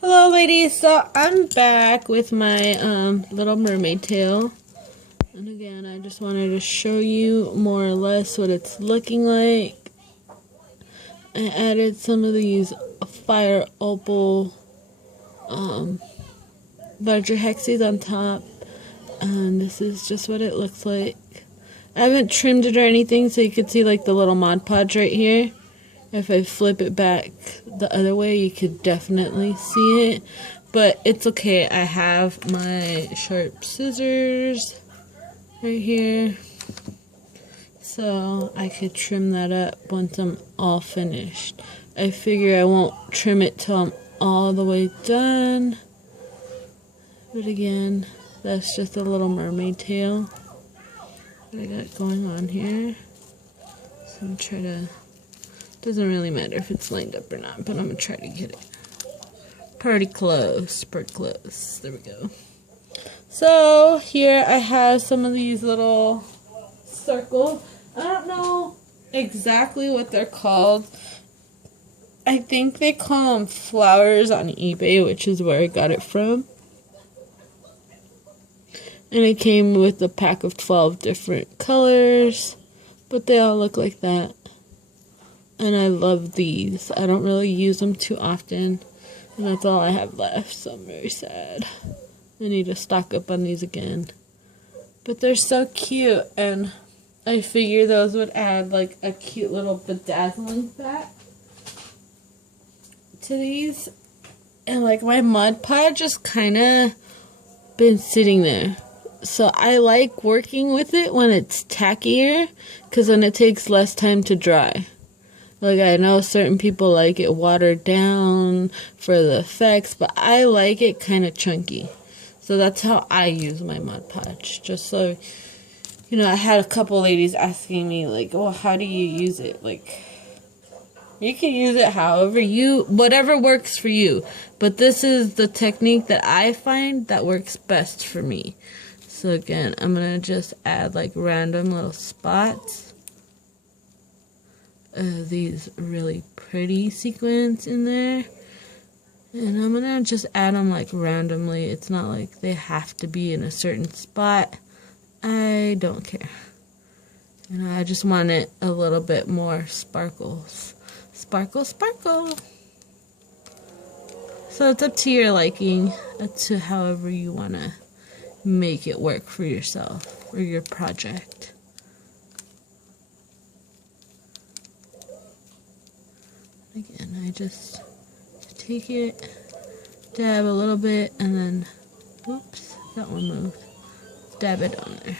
Hello ladies, so I'm back with my Little Mermaid tail. And again, I just wanted to show you more or less what it's looking like. I added some of these fire opal larger hexes on top. And this is just what it looks like. I haven't trimmed it or anything, so you can see like the little Mod Podge right here. If I flip it back the other way, you could definitely see it. But it's okay. I have my sharp scissors right here. So I could trim that up once I'm all finished. I figure I won't trim it till I'm all the way done. But again, that's just a Little Mermaid tail that I got going on here. So I'm trying to... Doesn't really matter if it's lined up or not, but I'm going to try to get it pretty close. There we go. So here I have some of these little circles. I don't know exactly what they're called. I think they call them flowers on eBay, which is where I got it from. And it came with a pack of 12 different colors, but they all look like that. And I love these. I don't really use them too often. And that's all I have left, so I'm very sad. I need to stock up on these again. But they're so cute, and I figure those would add like a cute little bedazzling back to these. And like my Mod Podge just kind of been sitting there. So I like working with it when it's tackier, because then it takes less time to dry. Like, I know certain people like it watered down for the effects, but I like it kind of chunky. So that's how I use my Mod Podge. Just so, you know, I had a couple ladies asking me, like, well, how do you use it? Like, you can use it whatever works for you. But this is the technique that I find that works best for me. So again, I'm going to just add, like, random little spots. These really pretty sequins in there, and I'm gonna just add them like randomly. It's not like they have to be in a certain spot. I don't care. You know, I just want it a little bit more sparkles. Sparkle, sparkle. So it's up to your liking, up to however you want to make it work for yourself or your project. Again, I just take it, dab a little bit, and then, oops, that one moved. Dab it on there.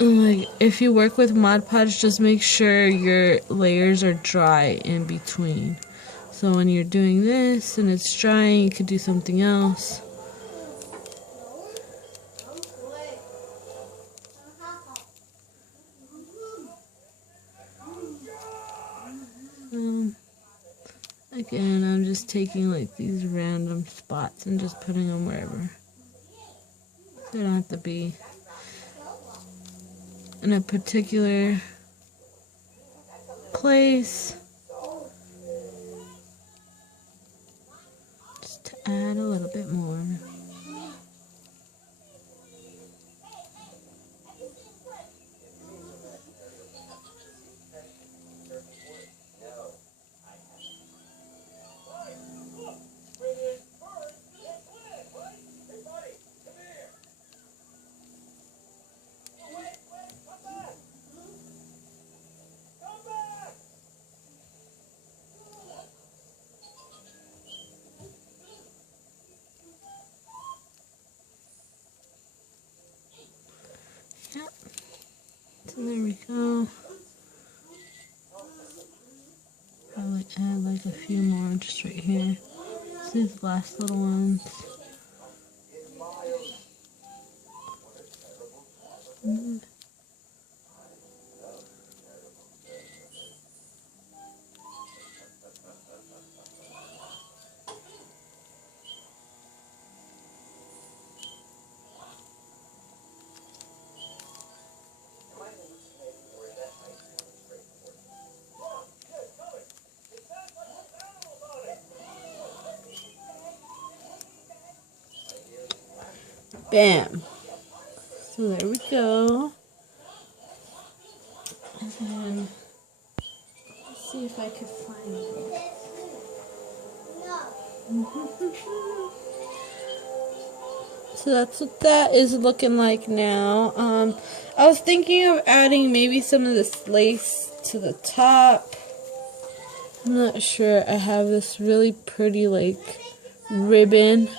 And like, if you work with Mod Podge, just make sure your layers are dry in between. So when you're doing this and it's drying, you could do something else. Again, I'm just taking like these random spots and just putting them wherever. They don't have to be in a particular place. Just to add a little bit more. Yep. So there we go. Probably add like a few more just right here. These last little ones. Bam. So there we go. And then, let's see if I can find it. So that's what that is looking like now. I was thinking of adding maybe some of this lace to the top. I'm not sure. I have this really pretty like ribbon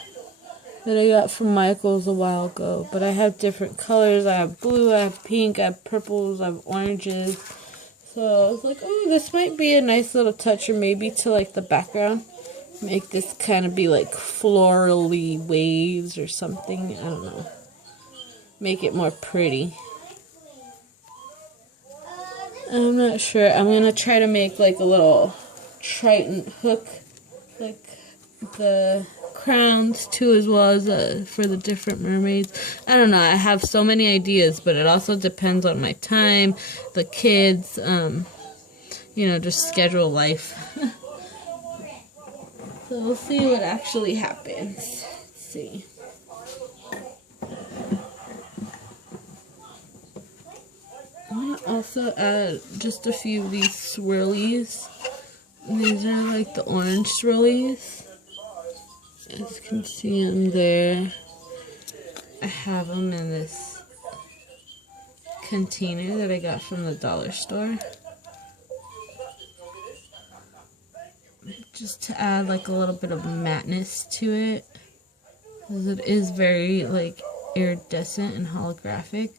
that I got from Michael's a while ago, but I have different colors. I have blue, I have pink, I have purples, I have oranges. So I was like, oh, this might be a nice little touch, or maybe to like the background. Make this kind of be like florally waves or something. I don't know. Make it more pretty. I'm not sure. I'm going to try to make like a little trident hook, like the crowns too, as well as for the different mermaids. I don't know. I have so many ideas, but it also depends on my time, the kids, you know, just schedule life. So we'll see what actually happens. Let's see. I'm going to also add just a few of these swirlies. These are like the orange swirlies. As you can see them there. I have them in this container that I got from the dollar store. Just to add like a little bit of matteness to it, because it is very like iridescent and holographic.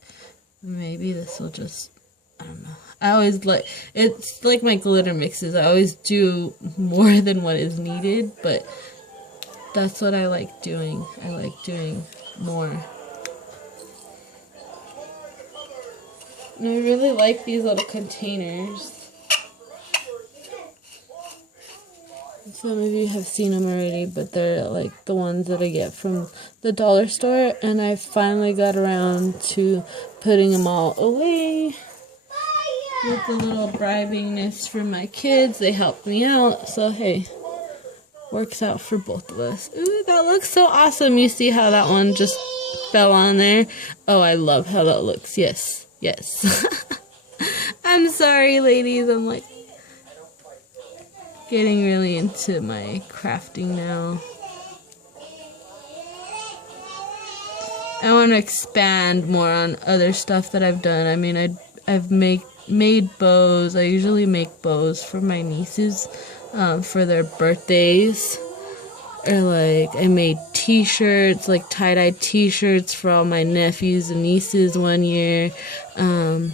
Maybe this will just, I don't know. I always like, it's like my glitter mixes. I always do more than what is needed, but that's what I like doing. I like doing more. And I really like these little containers. Some of you have seen them already, but they're like the ones that I get from the dollar store, and I finally got around to putting them all away. With a little bribingness from my kids, they helped me out, so hey, works out for both of us. Ooh, that looks so awesome. You see how that one just fell on there? Oh, I love how that looks. Yes, yes. I'm sorry, ladies. I'm like getting really into my crafting now. I want to expand more on other stuff that I've done. I mean, I've made bows. I usually make bows for my nieces for their birthdays. Or like I made t-shirts, like tie-dye t-shirts for all my nephews and nieces one year. I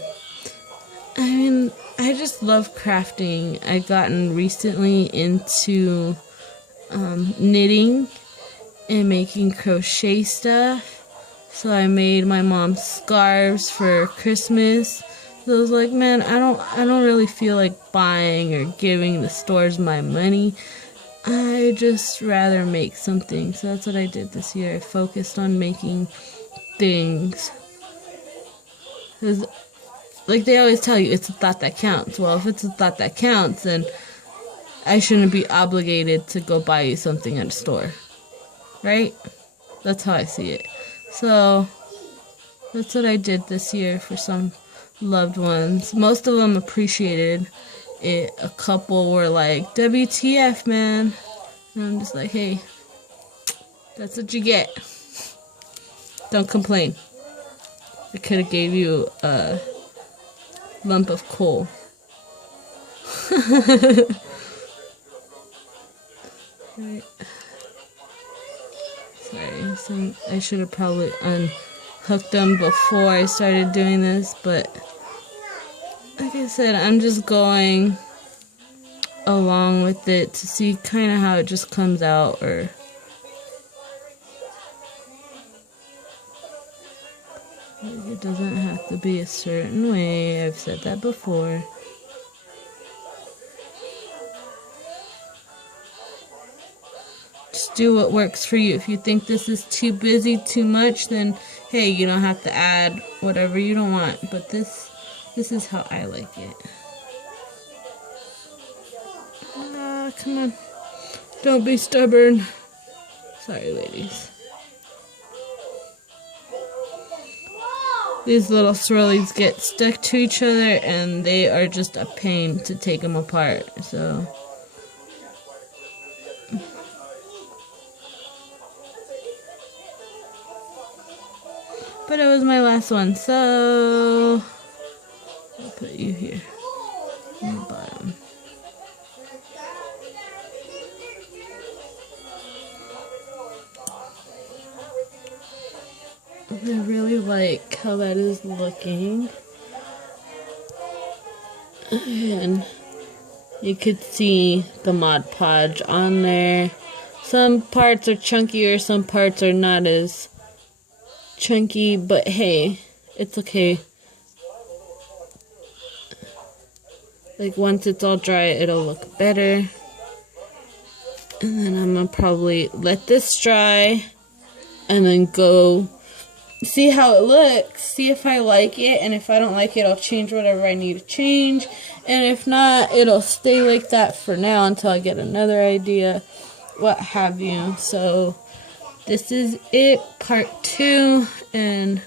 mean, I just love crafting. I've gotten recently into knitting and making crochet stuff. So I made my mom scarves for Christmas. So I was like, man, I don't really feel like buying or giving the stores my money. I just rather make something. So that's what I did this year. I focused on making things. 'Cause like they always tell you, it's a thought that counts. Well, if it's a thought that counts, then I shouldn't be obligated to go buy you something at a store. Right? That's how I see it. So, that's what I did this year for some loved ones. Most of them appreciated it. A couple were like, WTF, man. And I'm just like, hey, that's what you get. Don't complain. I could have gave you a lump of coal. Right. Sorry, I should have probably unhooked them before I started doing this, but like I said, I'm just going along with it to see kind of how it just comes out, or it doesn't have to be a certain way. I've said that before. Just do what works for you. If you think this is too busy, too much, then hey, you don't have to add whatever you don't want. But this is how I like it. Come on. Don't be stubborn. Sorry, ladies. these little swirlies get stuck to each other and they are just a pain to take them apart. So but it was my last one, so I'll put you here on the bottom. I really like how that is looking. And you could see the Mod Podge on there. Some parts are chunkier, some parts are not as chunky, but hey, it's okay. Like once it's all dry, it'll look better. And then I'm gonna probably let this dry and then go see how it looks, see if I like it, and if I don't like it, I'll change whatever I need to change, and if not, it'll stay like that for now until I get another idea, what have you. So this is it, part 2, and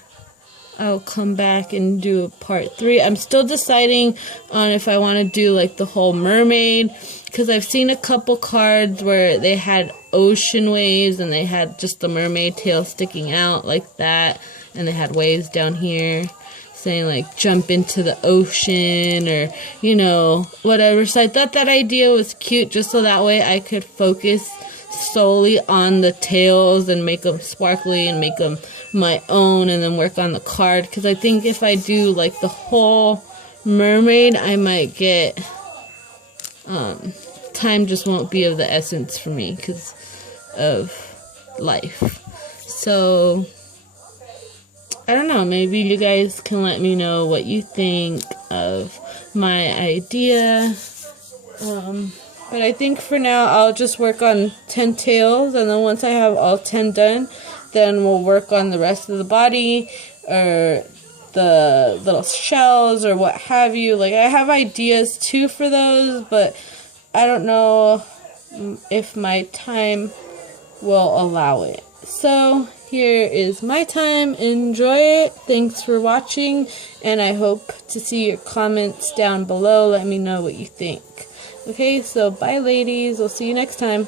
I'll come back and do part 3. I'm still deciding on if I want to do like the whole mermaid, because I've seen a couple cards where they had ocean waves and they had just the mermaid tail sticking out like that, and they had waves down here saying like jump into the ocean or, you know, whatever. So I thought that idea was cute, just so that way I could focus solely on the tails and make them sparkly and make them my own, and then work on the card, because I think if I do like the whole mermaid, I might get time just won't be of the essence for me because of life. So I don't know, maybe you guys can let me know what you think of my idea. But I think for now I'll just work on 10 tails, and then once I have all 10 done, then we'll work on the rest of the body or the little shells or what have you. Like, I have ideas too for those, but I don't know if my time will allow it. So here is my time. Enjoy it. Thanks for watching, and I hope to see your comments down below. Let me know what you think. Okay, so bye ladies. I'll see you next time.